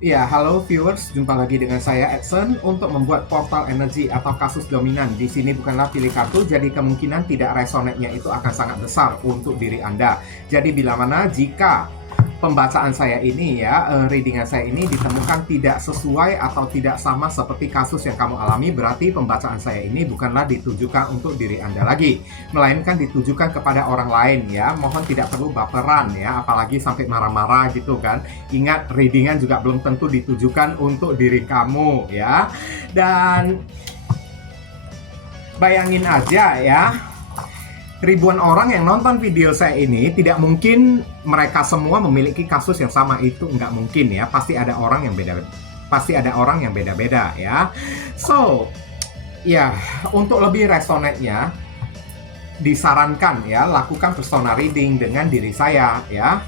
Ya, halo viewers, jumpa lagi dengan saya Edson untuk membuat portal energi atau kasus dominan. Di sini bukanlah pilih kartu, jadi kemungkinan tidak resonate-nya itu akan sangat besar untuk diri Anda. Jadi bila mana jika pembacaan saya ini readingan saya ini ditemukan tidak sesuai atau tidak sama seperti kasus yang kamu alami, berarti pembacaan saya ini bukanlah ditujukan untuk diri Anda lagi, melainkan ditujukan kepada orang lain ya. Mohon tidak perlu baperan ya, apalagi sampai marah-marah gitu kan. Ingat, readingan juga belum tentu ditujukan untuk diri kamu ya. Dan bayangin aja ya, ribuan orang yang nonton video saya ini, tidak mungkin mereka semua memiliki kasus yang sama. Itu nggak mungkin ya, pasti ada orang yang beda-beda ya. So ya, untuk lebih resonate-nya disarankan ya, lakukan persona reading dengan diri saya ya.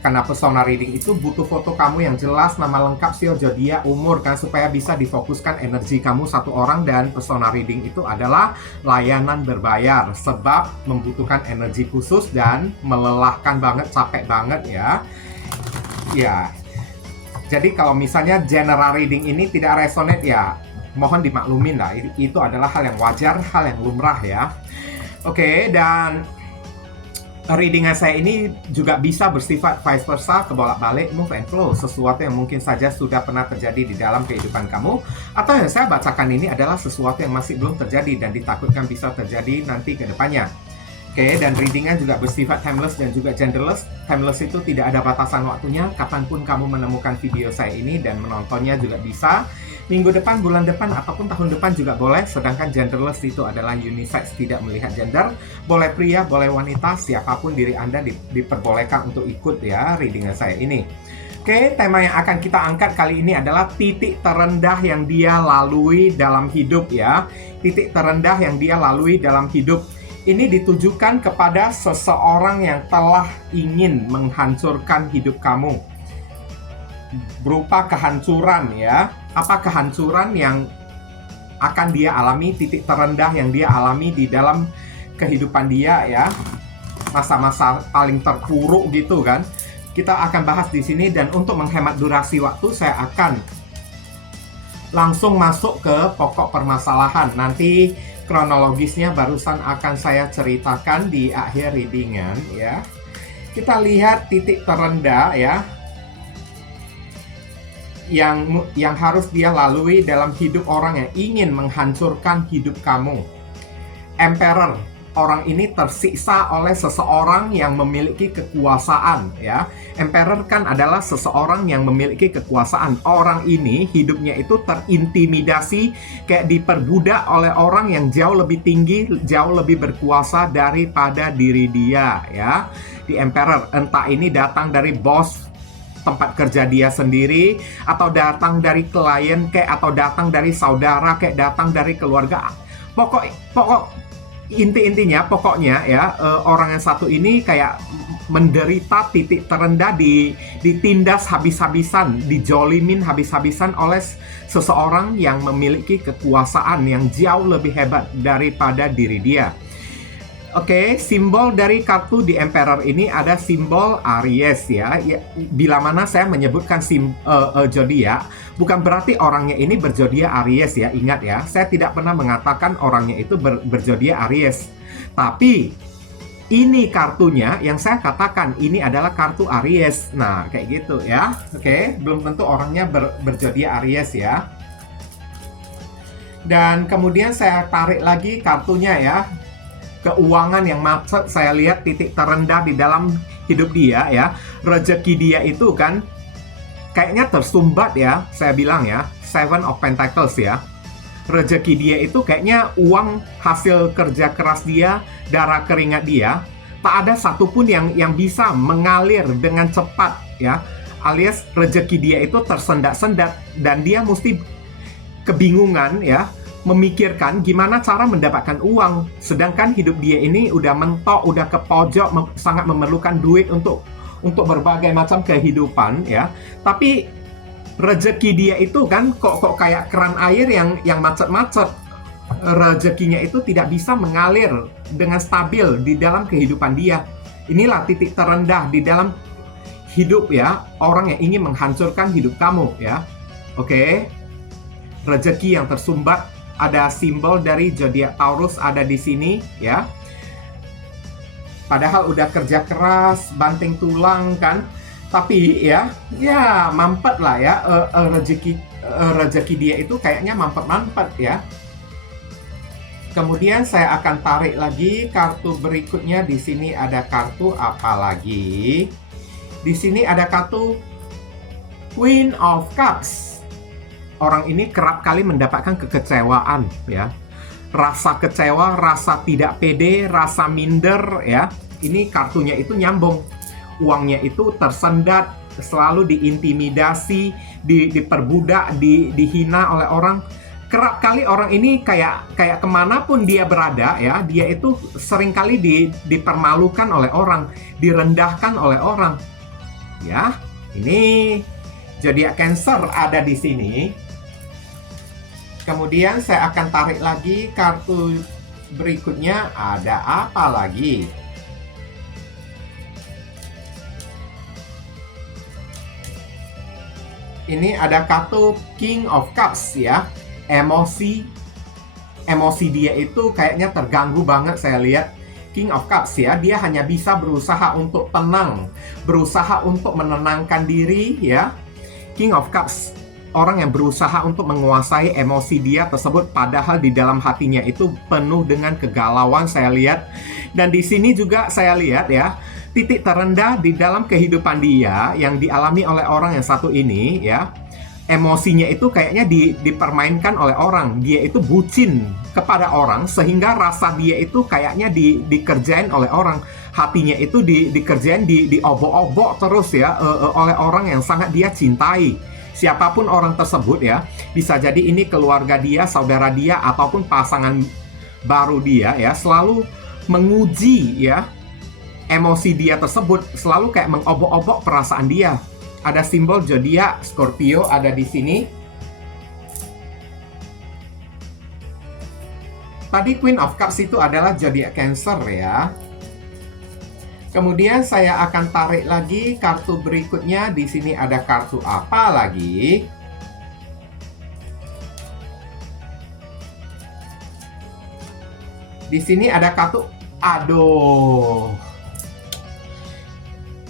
Karena persona reading itu butuh foto kamu yang jelas, nama lengkap, sio zodiak, umur kan, supaya bisa difokuskan energi kamu satu orang. Dan persona reading itu adalah layanan berbayar sebab membutuhkan energi khusus dan melelahkan banget, capek banget ya. Ya, jadi kalau misalnya general reading ini tidak resonate ya, mohon dimaklumin lah. Itu adalah hal yang wajar, hal yang lumrah ya. Oke, dan readingan saya ini juga bisa bersifat vice versa, kebolak-balik, move and flow, sesuatu yang mungkin saja sudah pernah terjadi di dalam kehidupan kamu, atau yang saya bacakan ini adalah sesuatu yang masih belum terjadi dan ditakutkan bisa terjadi nanti ke depannya. Oke, dan readingan juga bersifat timeless dan juga genderless. Timeless itu tidak ada batasan waktunya, kapanpun kamu menemukan video saya ini dan menontonnya juga bisa. Minggu depan, bulan depan, ataupun tahun depan juga boleh. Sedangkan genderless itu adalah unisex, tidak melihat gender. Boleh pria, boleh wanita, siapapun diri Anda diperbolehkan untuk ikut ya readingan saya ini. Oke, tema yang akan kita angkat kali ini adalah titik terendah yang dia lalui dalam hidup ya. Titik terendah yang dia lalui dalam hidup. Ini ditujukan kepada seseorang yang telah ingin menghancurkan hidup kamu. Berupa kehancuran ya. Apa kehancuran yang akan dia alami, titik terendah yang dia alami di dalam kehidupan dia ya. Masa-masa paling terpuruk gitu kan. Kita akan bahas di sini, dan untuk menghemat durasi waktu saya akan langsung masuk ke pokok permasalahan. Nanti kronologisnya barusan akan saya ceritakan di akhir readingan ya. Kita lihat titik terendah ya yang harus dia lalui dalam hidup orang yang ingin menghancurkan hidup kamu. Emperor. Orang ini tersiksa oleh seseorang yang memiliki kekuasaan ya. Emperor kan adalah seseorang yang memiliki kekuasaan. Orang ini hidupnya itu terintimidasi, kayak diperbudak oleh orang yang jauh lebih tinggi, jauh lebih berkuasa daripada diri dia ya. Di Emperor, entah ini datang dari bos tempat kerja dia sendiri, atau datang dari klien kayak, atau datang dari saudara kayak, datang dari keluarga. Pokoknya ya, orang yang satu ini kayak menderita titik terendah, ditindas habis-habisan, dijolimin habis-habisan oleh seseorang yang memiliki kekuasaan yang jauh lebih hebat daripada diri dia. Oke, simbol dari kartu di Emperor ini ada simbol Aries ya. Bila mana saya menyebutkan zodiak, bukan berarti orangnya ini berzodiak Aries ya. Ingat ya, saya tidak pernah mengatakan orangnya itu berzodiak Aries. Tapi ini kartunya yang saya katakan ini adalah kartu Aries. Nah, kayak gitu ya. Oke, belum tentu orangnya berzodiak Aries ya. Dan kemudian saya tarik lagi kartunya ya. Keuangan yang macet, saya lihat titik terendah di dalam hidup dia ya. Rezeki dia itu kan kayaknya tersumbat ya, saya bilang ya. Seven of Pentacles ya. Rezeki dia itu kayaknya uang hasil kerja keras dia, darah keringat dia, tak ada satupun yang bisa mengalir dengan cepat ya. Alias rezeki dia itu tersendat-sendat, dan dia mesti kebingungan ya, memikirkan gimana cara mendapatkan uang. Sedangkan hidup dia ini udah mentok, udah ke pojok, sangat memerlukan duit untuk berbagai macam kehidupan ya. Tapi rezeki dia itu kan kok kayak keran air yang macet-macet. Rezekinya itu tidak bisa mengalir dengan stabil di dalam kehidupan dia. Inilah titik terendah di dalam hidup ya, orang yang ingin menghancurkan hidup kamu ya. Oke. Rezeki yang tersumbat, ada simbol dari zodiak Taurus ada di sini ya. Padahal udah kerja keras, banting tulang kan, tapi ya mampet lah ya, rezeki dia itu kayaknya mampet-mampet ya. Kemudian saya akan tarik lagi kartu berikutnya. Di sini ada kartu apa lagi? Di sini ada kartu Queen of Cups. Orang ini kerap kali mendapatkan kekecewaan ya. Rasa kecewa, rasa tidak pede, rasa minder ya. Ini kartunya itu nyambung. Uangnya itu tersendat, selalu diintimidasi, diperbudak, dihina oleh orang. Kerap kali orang ini kayak kemanapun dia berada ya, dia itu seringkali dipermalukan oleh orang, direndahkan oleh orang. Ya, ini zodiak Cancer ada di sini. Kemudian saya akan tarik lagi kartu berikutnya, ada apa lagi? Ini ada kartu King of Cups ya. Emosi dia itu kayaknya terganggu banget saya lihat. King of Cups ya, dia hanya bisa berusaha untuk tenang, berusaha untuk menenangkan diri ya. King of Cups, orang yang berusaha untuk menguasai emosi dia tersebut, padahal di dalam hatinya itu penuh dengan kegalauan saya lihat. Dan di sini juga saya lihat ya, titik terendah di dalam kehidupan dia yang dialami oleh orang yang satu ini ya. Emosinya itu kayaknya dipermainkan oleh orang. Dia itu bucin kepada orang sehingga rasa dia itu kayaknya dikerjain oleh orang. Hatinya itu dikerjain, diobok-obok terus ya oleh orang yang sangat dia cintai. Siapapun orang tersebut ya, bisa jadi ini keluarga dia, saudara dia, ataupun pasangan baru dia ya, selalu menguji ya emosi dia tersebut, selalu kayak mengobok-obok perasaan dia. Ada simbol zodiak Scorpio ada di sini. Tadi Queen of Cups itu adalah zodiak Cancer ya. Kemudian saya akan tarik lagi kartu berikutnya. Di sini ada kartu apa lagi? Di sini ada kartu, aduh,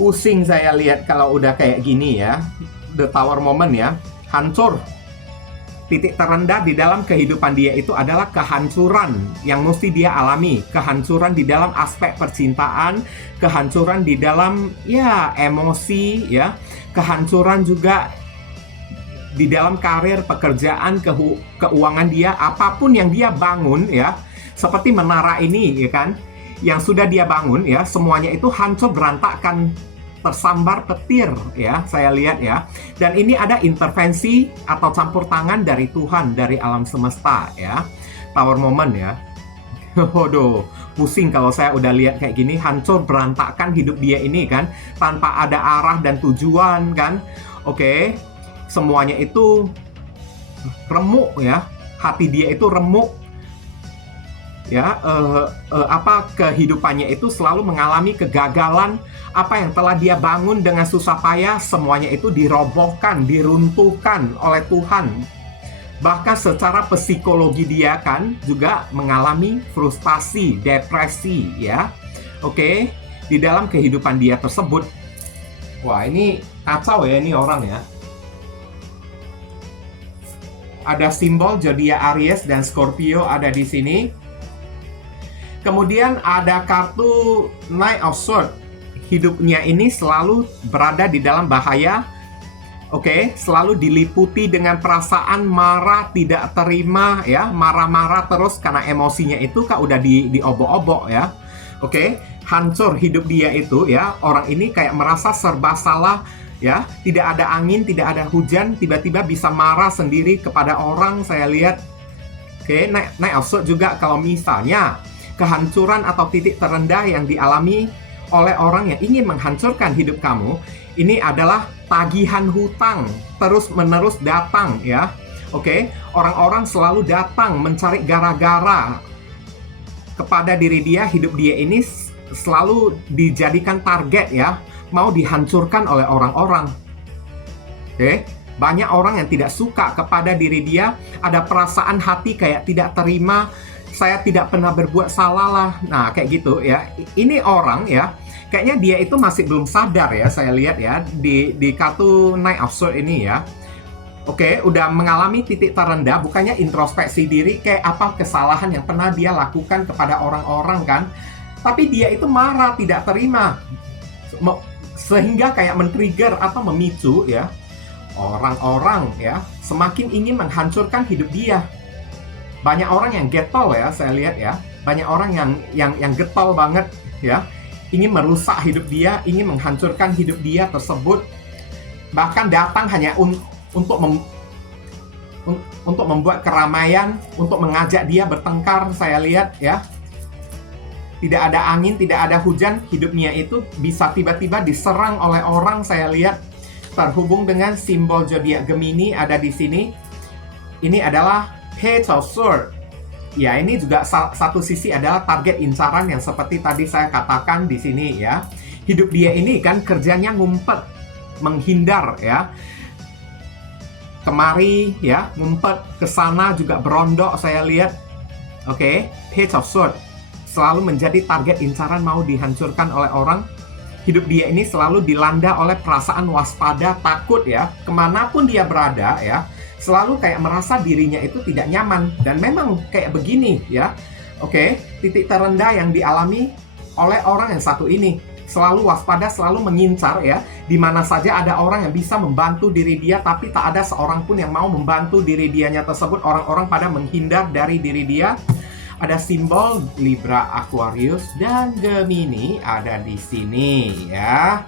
pusing saya lihat kalau udah kayak gini ya. The Tower Moment ya, hancur. Titik terendah di dalam kehidupan dia itu adalah kehancuran yang mesti dia alami. Kehancuran di dalam aspek percintaan, kehancuran di dalam ya emosi ya, kehancuran juga di dalam karir, pekerjaan, keuangan dia, apapun yang dia bangun ya. Seperti menara ini ya kan, yang sudah dia bangun ya, semuanya itu hancur berantakan, tersambar petir ya, saya lihat ya. Dan ini ada intervensi atau campur tangan dari Tuhan, dari alam semesta ya. Tower Moment ya. Waduh, pusing kalau saya udah lihat kayak gini, hancur berantakan hidup dia ini kan, tanpa ada arah dan tujuan kan. Oke, semuanya itu remuk ya, hati dia itu remuk ya. Kehidupannya itu selalu mengalami kegagalan. Apa yang telah dia bangun dengan susah payah, semuanya itu dirobohkan, diruntuhkan oleh Tuhan. Bahkan secara psikologi dia kan juga mengalami frustasi, depresi ya. Oke, di dalam kehidupan dia tersebut. Wah, ini kacau ya ini orang ya. Ada simbol zodiak Aries dan Scorpio ada di sini. Kemudian ada kartu Knight of Swords. Hidupnya ini selalu berada di dalam bahaya. Oke, selalu diliputi dengan perasaan marah, tidak terima ya, marah-marah terus karena emosinya itu kan udah diobok-obok ya. Oke, hancur hidup dia itu ya. Orang ini kayak merasa serba salah ya, tidak ada angin, tidak ada hujan, tiba-tiba bisa marah sendiri kepada orang, saya lihat. Oke, Knight of Swords juga kalau misalnya kehancuran atau titik terendah yang dialami oleh orang yang ingin menghancurkan hidup kamu, ini adalah tagihan hutang terus-menerus datang ya. Oke, orang-orang selalu datang mencari gara-gara kepada diri dia, hidup dia ini selalu dijadikan target ya. mau dihancurkan oleh orang-orang. Oke, banyak orang yang tidak suka kepada diri dia, ada perasaan hati kayak tidak terima, saya tidak pernah berbuat salah lah. Nah, kayak gitu ya. Ini orang ya, kayaknya dia itu masih belum sadar ya, saya lihat ya di kartu Knight of Swords ini ya. Oke, udah mengalami titik terendah, bukannya introspeksi diri kayak apa kesalahan yang pernah dia lakukan kepada orang-orang kan. Tapi dia itu marah, tidak terima. Sehingga kayak men-trigger atau memicu ya orang-orang ya semakin ingin menghancurkan hidup dia. Banyak orang yang getol ya, saya lihat ya. Banyak orang yang getol banget ya, ingin merusak hidup dia, ingin menghancurkan hidup dia tersebut. Bahkan datang hanya untuk membuat keramaian, untuk mengajak dia bertengkar, saya lihat ya. Tidak ada angin, tidak ada hujan, hidupnya itu bisa tiba-tiba diserang oleh orang, saya lihat. Terhubung dengan simbol zodiak Gemini ada di sini. Ini adalah Page of Swords. Ya, ini juga satu sisi adalah target incaran yang seperti tadi saya katakan di sini ya. Hidup dia ini kan kerjanya ngumpet, menghindar ya. Kemari ya, ngumpet, ke sana juga berondok saya lihat. Oke, Page of Swords selalu menjadi target incaran mau dihancurkan oleh orang. Hidup dia ini selalu dilanda oleh perasaan waspada, takut ya. Kemanapun dia berada ya, selalu kayak merasa dirinya itu tidak nyaman. Dan memang kayak begini ya. Oke, titik terendah yang dialami oleh orang yang satu ini. Selalu waspada, selalu mengincar ya. Di mana saja ada orang yang bisa membantu diri dia, tapi tak ada seorang pun yang mau membantu diri dianya tersebut. Orang-orang pada menghindar dari diri dia. Ada simbol Libra, Aquarius, dan Gemini ada di sini ya.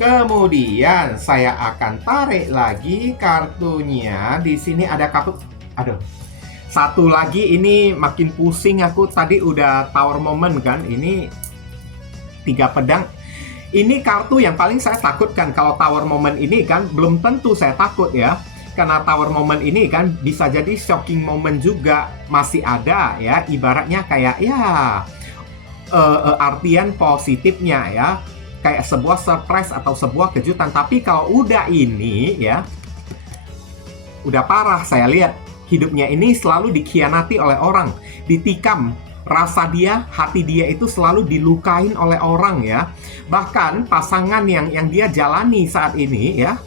Kemudian saya akan tarik lagi kartunya. Di sini ada kartu. Aduh. Satu lagi ini makin pusing aku. Tadi udah Tower Moment kan. Ini 3 pedang. Ini kartu yang paling saya takutkan. Kalau Tower Moment ini kan belum tentu saya takut ya. Karena Tower Moment ini kan bisa jadi shocking moment juga masih ada ya, ibaratnya kayak ya artian positifnya ya, kayak sebuah surprise atau sebuah kejutan. Tapi kalau udah ini ya, udah parah. Saya lihat hidupnya ini selalu dikhianati oleh orang, ditikam. Rasa dia, hati dia itu selalu dilukain oleh orang ya. Bahkan pasangan yang dia jalani saat ini ya,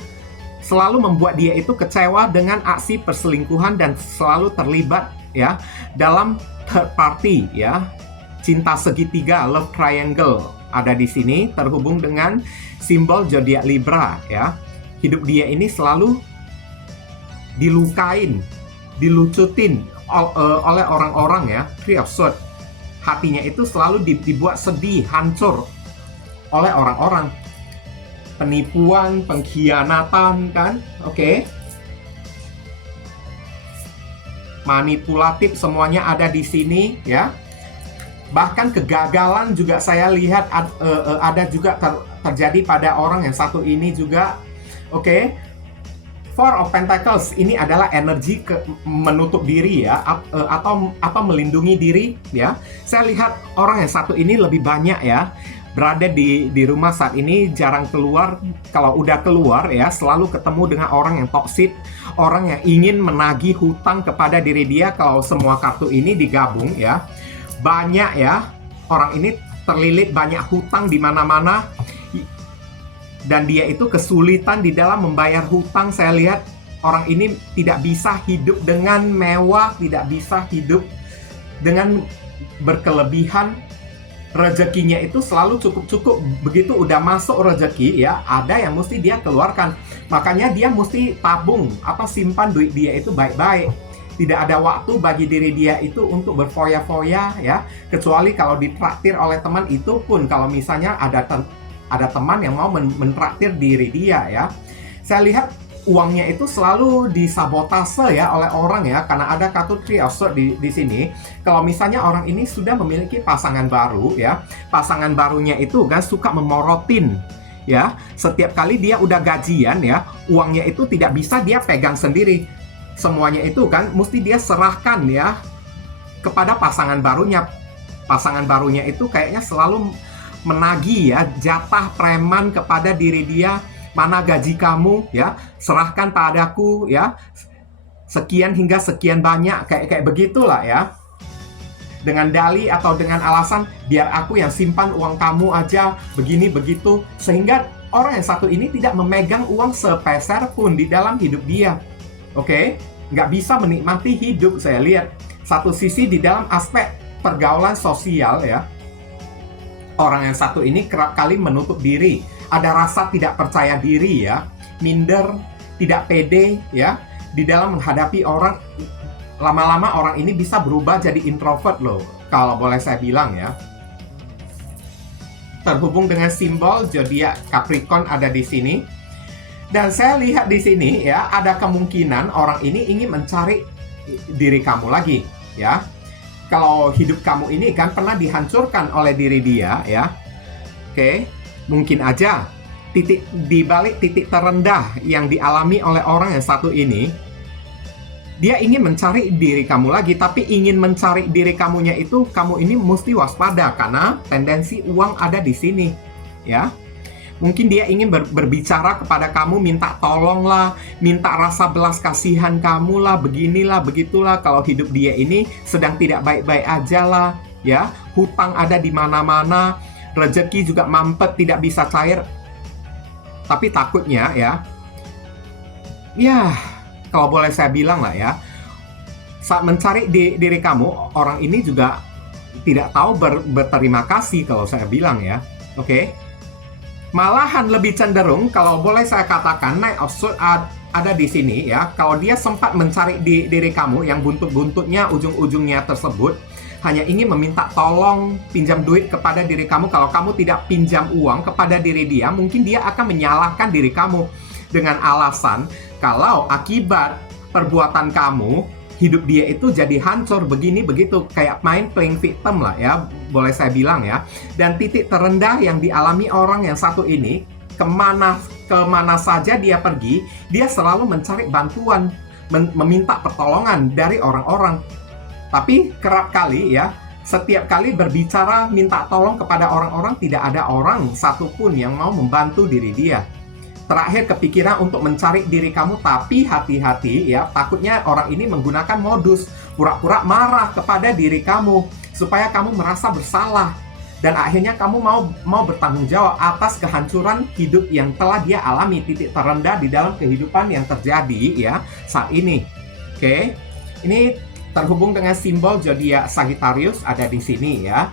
selalu membuat dia itu kecewa dengan aksi perselingkuhan dan selalu terlibat ya dalam third party ya. Cinta segitiga, love triangle ada di sini terhubung dengan simbol zodiak Libra ya. Hidup dia ini selalu dilukain, dilucutin oleh orang-orang ya. Three of Swords. Hatinya itu selalu dibuat sedih, hancur oleh orang-orang. Penipuan, pengkhianatan kan, oke. Manipulatif semuanya ada di sini ya. Bahkan kegagalan juga saya lihat ada juga terjadi pada orang yang satu ini juga, oke. Four of Pentacles ini adalah energi menutup diri ya, atau melindungi diri ya. Saya lihat orang yang satu ini lebih banyak ya berada di rumah saat ini, jarang keluar. Kalau udah keluar ya, selalu ketemu dengan orang yang toksik, orang yang ingin menagih hutang kepada diri dia. Kalau semua kartu ini digabung ya, banyak ya, orang ini terlilit banyak hutang di mana-mana. Dan dia itu kesulitan di dalam membayar hutang. Saya lihat orang ini tidak bisa hidup dengan mewah, tidak bisa hidup dengan berkelebihan. Rezekinya itu selalu cukup-cukup. Begitu udah masuk rezeki ya, ada yang mesti dia keluarkan. Makanya dia mesti tabung, simpan duit dia itu baik-baik. Tidak ada waktu bagi diri dia itu untuk berfoya-foya ya. Kecuali kalau ditraktir oleh teman, itu pun kalau misalnya ada teman yang mau mentraktir diri dia ya. Saya lihat uangnya itu selalu disabotase ya oleh orang ya, karena ada kartu Three of Swords di sini. Kalau misalnya orang ini sudah memiliki pasangan baru ya, pasangan barunya itu kan suka memorotin ya. Setiap kali dia udah gajian ya, uangnya itu tidak bisa dia pegang sendiri. Semuanya itu kan mesti dia serahkan ya kepada pasangan barunya. Pasangan barunya itu kayaknya selalu menagih ya jatah preman kepada diri dia. Mana gaji kamu ya, serahkan padaku ya, sekian hingga sekian banyak, kayak begitulah ya. Dengan dalih atau dengan alasan biar aku yang simpan uang kamu aja, begini begitu, sehingga orang yang satu ini tidak memegang uang sepeser pun di dalam hidup dia. Oke? Nggak bisa menikmati hidup. Saya lihat satu sisi di dalam aspek pergaulan sosial ya, orang yang satu ini kerap kali menutup diri, ada rasa tidak percaya diri ya, minder, tidak pede ya, di dalam menghadapi orang. Lama-lama orang ini bisa berubah jadi introvert loh, kalau boleh saya bilang ya. Terhubung dengan simbol zodiak Capricorn ada di sini. Dan saya lihat di sini ya, ada kemungkinan orang ini ingin mencari diri kamu lagi ya. Kalau hidup kamu ini kan pernah dihancurkan oleh diri dia ya. Oke, mungkin aja di balik titik terendah yang dialami oleh orang yang satu ini, dia ingin mencari diri kamu lagi. Tapi ingin mencari diri kamunya itu, kamu ini mesti waspada karena tendensi uang ada di sini ya. Mungkin dia ingin berbicara kepada kamu, minta tolong lah, minta rasa belas kasihan kamu lah, beginilah, begitulah. Kalau hidup dia ini sedang tidak baik-baik aja lah, ya. Hutang ada di mana-mana, rezeki juga mampet, tidak bisa cair. Tapi takutnya ya, kalau boleh saya bilang lah ya, saat mencari diri kamu, orang ini juga tidak tahu berterima kasih kalau saya bilang ya, oke? Malahan lebih cenderung, kalau boleh saya katakan, Knight of Swords ada di sini ya. Kalau dia sempat mencari diri kamu yang buntut-buntutnya, ujung-ujungnya tersebut hanya ingin meminta tolong pinjam duit kepada diri kamu. Kalau kamu tidak pinjam uang kepada diri dia, mungkin dia akan menyalahkan diri kamu dengan alasan kalau akibat perbuatan kamu, hidup dia itu jadi hancur, begini begitu, kayak main playing victim lah ya, boleh saya bilang ya. Dan titik terendah yang dialami orang yang satu ini, kemana saja dia pergi, dia selalu mencari bantuan, meminta pertolongan dari orang-orang. Tapi kerap kali ya, setiap kali berbicara minta tolong kepada orang-orang, tidak ada orang satupun yang mau membantu diri dia. Terakhir kepikiran untuk mencari diri kamu, tapi hati-hati ya, takutnya orang ini menggunakan modus pura-pura marah kepada diri kamu supaya kamu merasa bersalah, dan akhirnya kamu mau bertanggung jawab atas kehancuran hidup yang telah dia alami, titik terendah di dalam kehidupan yang terjadi ya saat ini. Oke, ini terhubung dengan simbol zodiak Sagittarius ada di sini ya.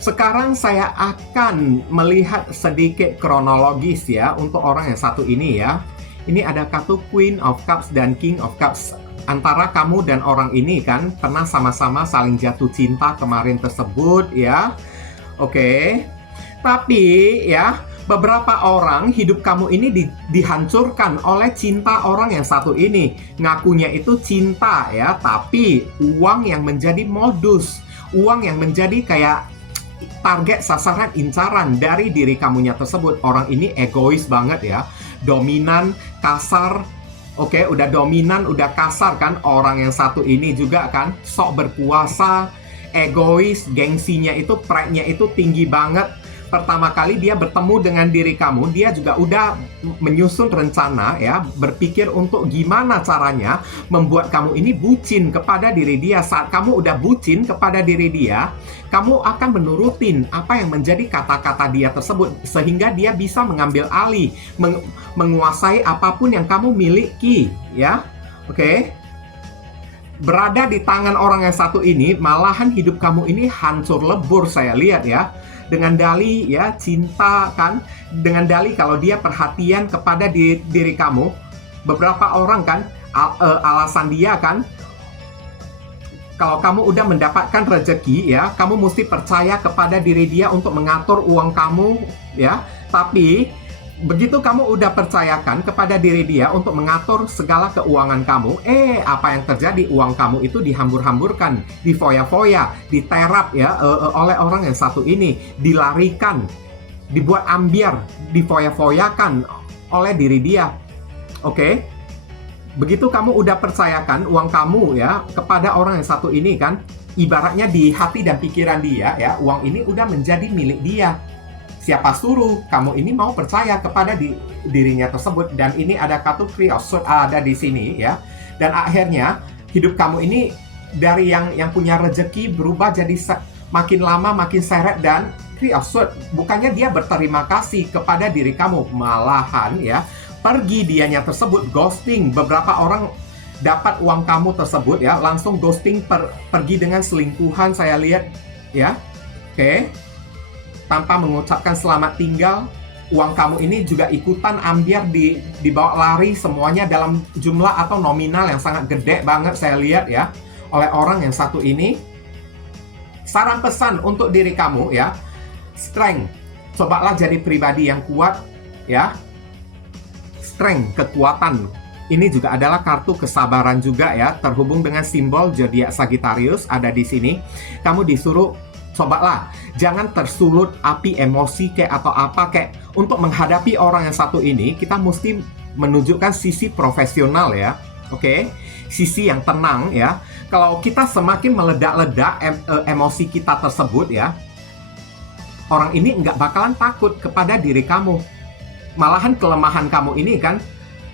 Sekarang saya akan melihat sedikit kronologis ya untuk orang yang satu ini ya. Ini ada kartu Queen of Cups dan King of Cups. Antara kamu dan orang ini kan pernah sama-sama saling jatuh cinta kemarin tersebut ya. Oke. Tapi ya, beberapa orang hidup kamu ini dihancurkan oleh cinta orang yang satu ini. Ngakunya itu cinta ya, tapi uang yang menjadi modus. Uang yang menjadi kayak target, sasaran, incaran dari diri kamunya tersebut. Orang ini egois banget ya, dominan, kasar. Oke, udah dominan, udah kasar kan. Orang yang satu ini juga kan sok berkuasa, egois, gengsinya itu, pride-nya itu tinggi banget. Pertama kali dia bertemu dengan diri kamu, dia juga udah menyusun rencana ya, berpikir untuk gimana caranya membuat kamu ini bucin kepada diri dia. Saat kamu udah bucin kepada diri dia, kamu akan menurutin apa yang menjadi kata-kata dia tersebut, sehingga dia bisa mengambil alih, menguasai apapun yang kamu miliki ya. Oke. Berada di tangan orang yang satu ini, malahan hidup kamu ini hancur lebur saya lihat ya. Dengan dalih ya, cinta kan, dengan dalih kalau dia perhatian kepada diri kamu. Beberapa orang kan alasan dia kan, kalau kamu udah mendapatkan rezeki ya, kamu mesti percaya kepada diri dia untuk mengatur uang kamu ya. Tapi begitu kamu udah percayakan kepada diri dia untuk mengatur segala keuangan kamu, apa yang terjadi? Uang kamu itu dihambur-hamburkan, difoya-foya, diterap ya oleh orang yang satu ini, dilarikan, dibuat ambiar, difoya-foyakan oleh diri dia. Oke? Begitu kamu udah percayakan uang kamu ya kepada orang yang satu ini kan, ibaratnya di hati dan pikiran dia ya, uang ini udah menjadi milik dia. Siapa suruh kamu ini mau percaya kepada dirinya tersebut. Dan ini ada kartu Three of Swords ada di sini ya. Dan akhirnya hidup kamu ini dari yang punya rezeki berubah jadi makin lama makin seret. Dan Three of Swords bukannya dia berterima kasih kepada diri kamu, malahan ya pergi dianya tersebut, ghosting. Beberapa orang dapat uang kamu tersebut ya, langsung ghosting, pergi dengan selingkuhan saya lihat ya. Oke. Tanpa mengucapkan selamat tinggal. Uang kamu ini juga ikutan ambiar, dibawa lari semuanya dalam jumlah atau nominal yang sangat gede banget saya lihat ya, oleh orang yang satu ini. Saran pesan untuk diri kamu ya, strength. Cobalah jadi pribadi yang kuat ya. Strength, kekuatan. Ini juga adalah kartu kesabaran juga ya, terhubung dengan simbol zodiak Sagittarius ada di sini. Kamu disuruh cobalah jangan tersulut api emosi kayak atau apa kayak. Untuk menghadapi orang yang satu ini, kita mesti menunjukkan sisi profesional ya. Oke? Sisi yang tenang ya. Kalau kita semakin meledak-ledak emosi kita tersebut ya, orang ini nggak bakalan takut kepada diri kamu. Malahan kelemahan kamu ini kan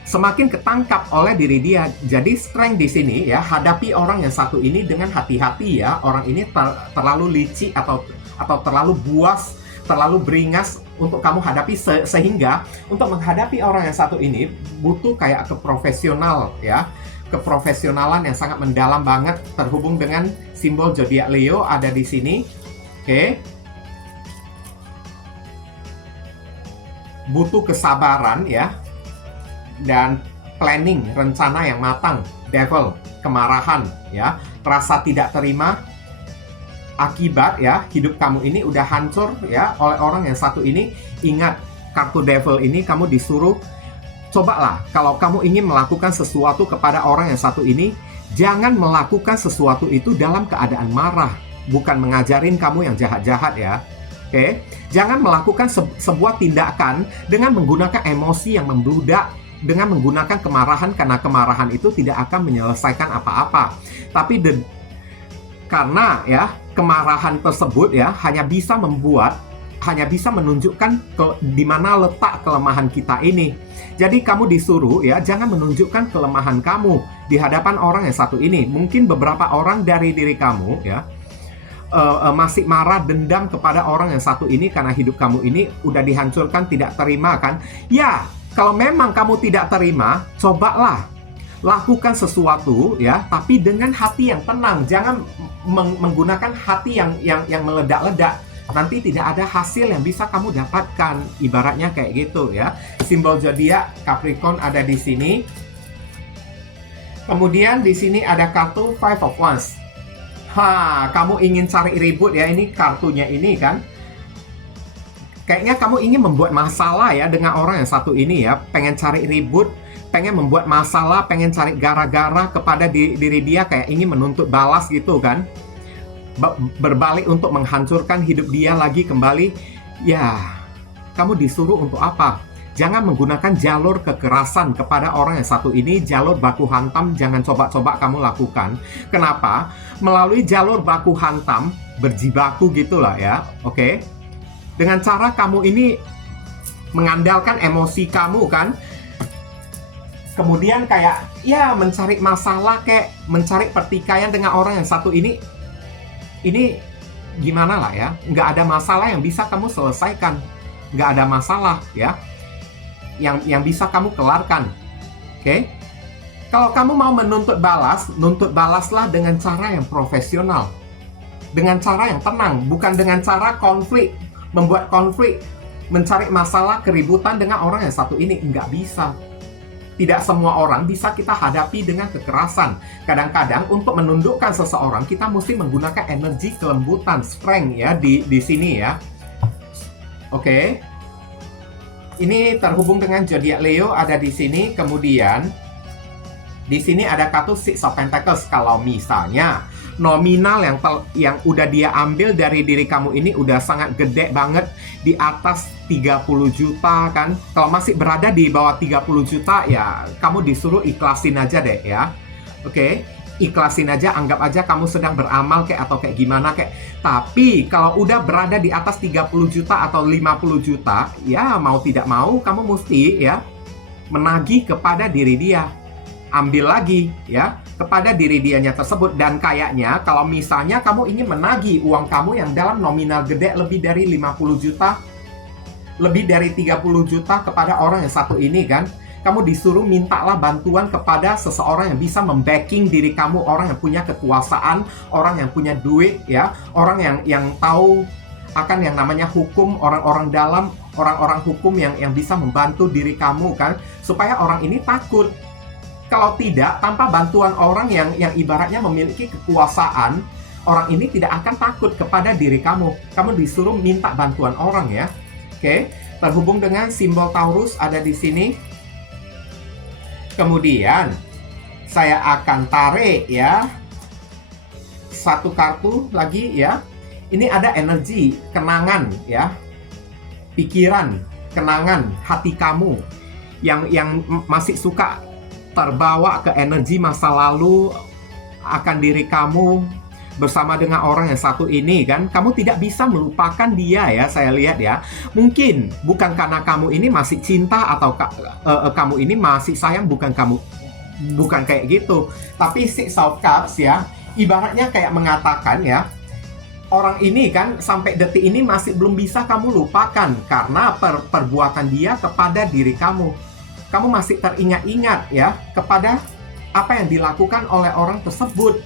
semakin ketangkap oleh diri dia. Jadi strength di sini ya, hadapi orang yang satu ini dengan hati-hati ya. Orang ini terlalu licik atau terlalu buas, terlalu beringas untuk kamu hadapi, sehingga untuk menghadapi orang yang satu ini butuh kayak keprofesional ya. Keprofesionalan yang sangat mendalam banget, terhubung dengan simbol zodiak Leo ada di sini. Oke. Butuh kesabaran ya, dan planning, rencana yang matang. Devil, kemarahan ya, rasa tidak terima, akibat ya hidup kamu ini udah hancur ya oleh orang yang satu ini. Ingat, kartu devil ini kamu disuruh cobalah, kalau kamu ingin melakukan sesuatu kepada orang yang satu ini, jangan melakukan sesuatu itu dalam keadaan marah. Bukan mengajarin kamu yang jahat-jahat ya. Oke, jangan melakukan sebuah tindakan dengan menggunakan emosi yang membludak, dengan menggunakan kemarahan, karena kemarahan itu tidak akan menyelesaikan apa-apa. Tapi karena ya kemarahan tersebut ya hanya bisa menunjukkan di mana letak kelemahan kita ini. Jadi kamu disuruh ya jangan menunjukkan kelemahan kamu di hadapan orang yang satu ini. Mungkin beberapa orang dari diri kamu ya masih marah, dendam kepada orang yang satu ini karena hidup kamu ini udah dihancurkan, tidak terima kan? Ya, kalau memang kamu tidak terima, cobalah lakukan sesuatu ya, tapi dengan hati yang tenang. Jangan menggunakan hati yang meledak-ledak. Nanti tidak ada hasil yang bisa kamu dapatkan. Ibaratnya kayak gitu ya. Simbol zodiak Capricorn ada di sini. Kemudian di sini ada kartu Five of Wands. Kamu ingin cari ribut ya, ini kartunya ini kan. Kayaknya kamu ingin membuat masalah ya dengan orang yang satu ini ya. Pengen cari ribut, pengen membuat masalah, pengen cari gara-gara kepada diri dia, kayak ingin menuntut balas gitu kan. Berbalik untuk menghancurkan hidup dia lagi kembali. Ya, kamu disuruh untuk apa? Jangan menggunakan jalur kekerasan kepada orang yang satu ini. Jalur baku hantam jangan coba-coba kamu lakukan. Kenapa? Melalui jalur baku hantam, berjibaku gitulah ya. Oke? Dengan cara kamu ini mengandalkan emosi kamu kan. Kemudian kayak ya mencari masalah, kayak mencari pertikaian dengan orang yang satu ini. Ini gimana lah ya. Nggak ada masalah yang bisa kamu selesaikan. Nggak ada masalah ya yang bisa kamu kelarkan. Oke? Kalau kamu mau menuntut balaslah dengan cara yang profesional. Dengan cara yang tenang, bukan dengan cara konflik, membuat konflik, mencari masalah, keributan dengan orang yang satu ini. Nggak bisa. Tidak semua orang bisa kita hadapi dengan kekerasan. Kadang-kadang untuk menundukkan seseorang, kita mesti menggunakan energi kelembutan, strength ya di sini ya. Oke? Ini terhubung dengan zodiak Leo ada di sini. Kemudian di sini ada kartu Six of Pentacles. Kalau misalnya nominal yang udah dia ambil dari diri kamu ini udah sangat gede banget, di atas 30 juta kan. Kalau masih berada di bawah 30 juta ya kamu disuruh ikhlasin aja deh ya. Oke, ikhlasin aja, anggap aja kamu sedang beramal kayak atau kayak gimana kayak. Tapi kalau udah berada di atas 30 juta atau 50 juta, ya mau tidak mau kamu mesti ya menagih kepada diri dia. Ambil lagi ya kepada diri dianya tersebut. Dan kayaknya kalau misalnya kamu ingin menagih uang kamu yang dalam nominal gede lebih dari 50 juta, lebih dari 30 juta kepada orang yang satu ini kan, kamu disuruh mintalah bantuan kepada seseorang yang bisa membacking diri kamu, orang yang punya kekuasaan, orang yang punya duit ya, orang yang tahu akan yang namanya hukum, orang-orang dalam, orang-orang hukum yang bisa membantu diri kamu kan, supaya orang ini takut. Kalau tidak, tanpa bantuan orang yang ibaratnya memiliki kekuasaan, orang ini tidak akan takut kepada diri kamu. Kamu disuruh minta bantuan orang ya. Oke, terhubung dengan simbol Taurus ada di sini. Kemudian saya akan tarik ya satu kartu lagi ya. Ini ada energi kenangan ya, pikiran, kenangan hati kamu yang masih suka terbawa ke energi masa lalu akan diri kamu bersama dengan orang yang satu ini kan. Kamu tidak bisa melupakan dia ya, saya lihat ya. Mungkin bukan karena kamu ini masih cinta atau kamu ini masih sayang, bukan kayak gitu. Tapi Six of Cups ya, ibaratnya kayak mengatakan ya, orang ini kan sampai detik ini masih belum bisa kamu lupakan karena perbuatan dia kepada diri kamu. Kamu masih teringat-ingat ya kepada apa yang dilakukan oleh orang tersebut.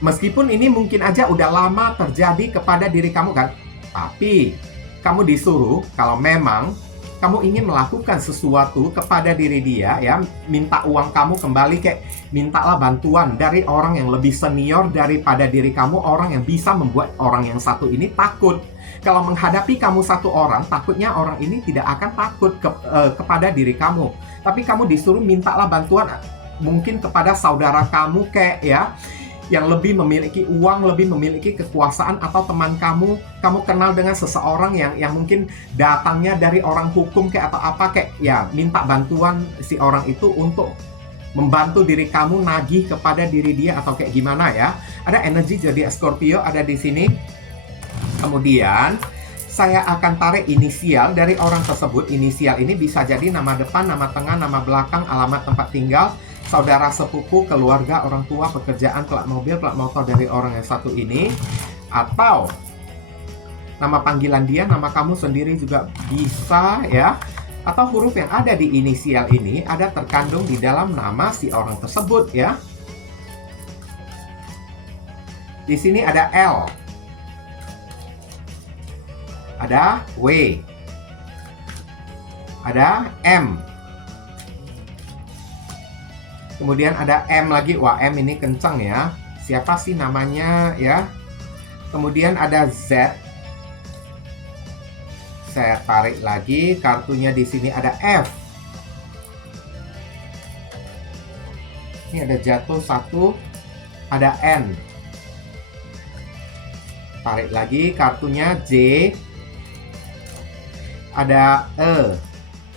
Meskipun ini mungkin aja udah lama terjadi kepada diri kamu kan. Tapi kamu disuruh kalau memang kamu ingin melakukan sesuatu kepada diri dia ya, minta uang kamu kembali, kayak mintalah bantuan dari orang yang lebih senior daripada diri kamu, orang yang bisa membuat orang yang satu ini takut. Kalau menghadapi kamu satu orang, takutnya orang ini tidak akan takut kepada diri kamu. Tapi kamu disuruh mintalah bantuan mungkin kepada saudara kamu kayak ya, yang lebih memiliki uang, lebih memiliki kekuasaan, atau teman kamu kenal dengan seseorang yang mungkin datangnya dari orang hukum kayak atau apa kayak ya, minta bantuan si orang itu untuk membantu diri kamu nagih kepada diri dia atau kayak gimana ya. Ada energi jadi Scorpio ada di sini. Kemudian saya akan tarik inisial dari orang tersebut. Inisial ini bisa jadi nama depan, nama tengah, nama belakang, alamat tempat tinggal, saudara sepupu, keluarga, orang tua, pekerjaan, plat mobil, plat motor dari orang yang satu ini, atau nama panggilan dia, nama kamu sendiri juga bisa ya, atau huruf yang ada di inisial ini ada terkandung di dalam nama si orang tersebut ya. Di sini ada L, ada W, ada M. Kemudian ada M lagi. Wah, M ini kencang ya. Siapa sih namanya ya? Kemudian ada Z. Saya tarik lagi kartunya. Di sini ada F. Ini ada jatuh satu. Ada N. Tarik lagi kartunya J. Ada E.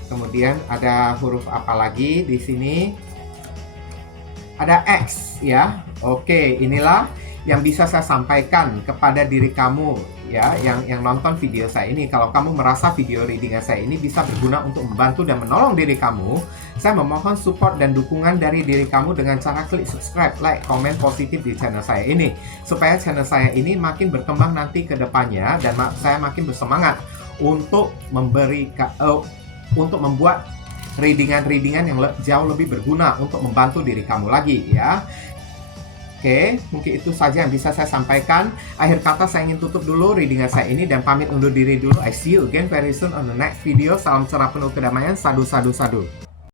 Kemudian ada huruf apa lagi di sini? Ada X ya. Oke, inilah yang bisa saya sampaikan kepada diri kamu ya, yang nonton video saya ini. Kalau kamu merasa video readingan saya ini bisa berguna untuk membantu dan menolong diri kamu, saya memohon support dan dukungan dari diri kamu dengan cara klik subscribe, like, komen positif di channel saya ini, supaya channel saya ini makin berkembang nanti ke depannya, dan saya makin bersemangat untuk untuk membuat readingan-readingan yang jauh lebih berguna untuk membantu diri kamu lagi ya. Oke, mungkin itu saja yang bisa saya sampaikan. Akhir kata saya ingin tutup dulu readingan saya ini dan pamit undur diri dulu. I see you again very soon on the next video. Salam cerah penuh kedamaian. Sadu, sadu, sadu.